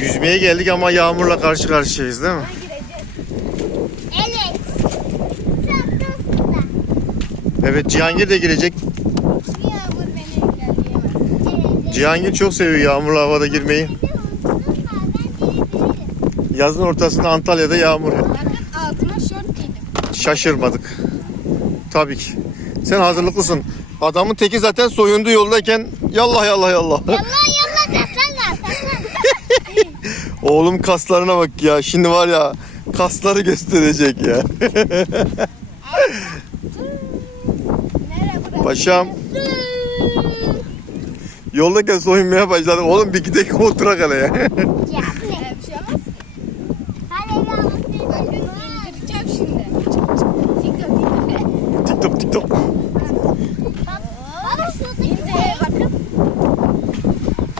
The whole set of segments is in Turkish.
Yüzmeye geldik ama yağmurla karşı karşıyayız değil mi? Evet. Çok Evet Cihangir de girecek. Yağmur beni engelleyemez. Evet. Cihangir çok seviyor yağmurlu havada girmeyi. Yazın ortasında Antalya'da yağmur. Bakın altıma şort giydim. Şaşırmadık. Tabii ki. Sen hazırlıklısın. Adamın teki zaten soyundu yoldayken yallah yallah yallah. Yallah yallah. Oğlum kaslarına bak ya. Şimdi var ya kasları gösterecek ya. Paşam. Yoldayken soyunmaya başladık. Oğlum bir gidelim oturak hele ya. Ya bu ne? Bir şey olmaz ki. Hadi yağmur Hmm. indireceğim şimdi. TikTok TikTok indir. TikTok. Baba şurada İndir bakın.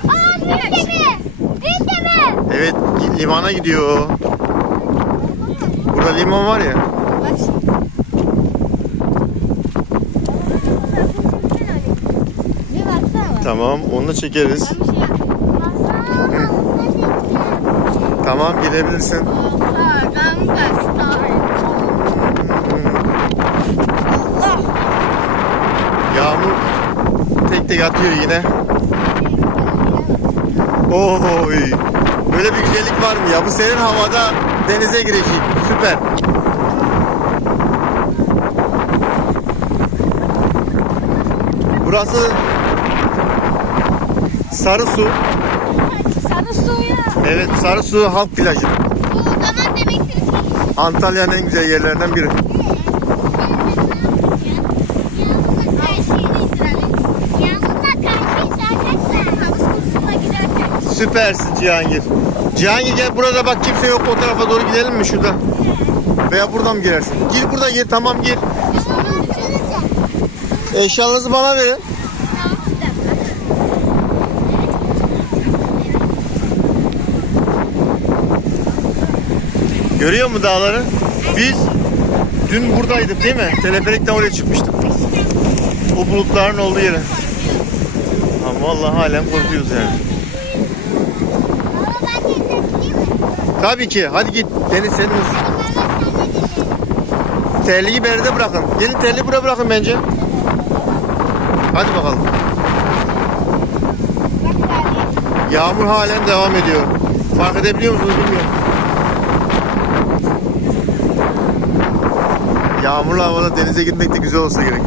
Aa bir mi? Bir mi? Evet limana gidiyor. Burada liman var ya. Tamam onu da çekeriz. Tamam gidebilirsin. Yağmur tek tek atıyor yine. Oy. Böyle bir güzellik var mı ya? Bu senin havada denize girecek. Süper. Burası Sarısu. Sarı suya. Evet Sarısu halk plajı. Bu zaman demektir ki. Antalya'nın en güzel yerlerinden biri. Süpersin Cihangir. Cihangir gel burada bak kimse yok o tarafa doğru gidelim mi şurada? Veya buradan mı girersin? Gir buradan gir tamam gir. Eşyalarınızı bana verin. Görüyor mu dağları? Biz dün buradaydık değil mi? Teleferikten oraya çıkmıştık. O bulutların olduğu yere. Ama vallahi halen korkuyoruz yani. Tabii ki. Hadi git. Deniz senin. Terliği beride bırakın. Gelin terliği buraya bırakın bence. Hadi bakalım. Yağmur halen devam ediyor. Fark edebiliyor musunuz bilmiyorum. Yağmurlu havada denize gitmek de güzel olsa gerek.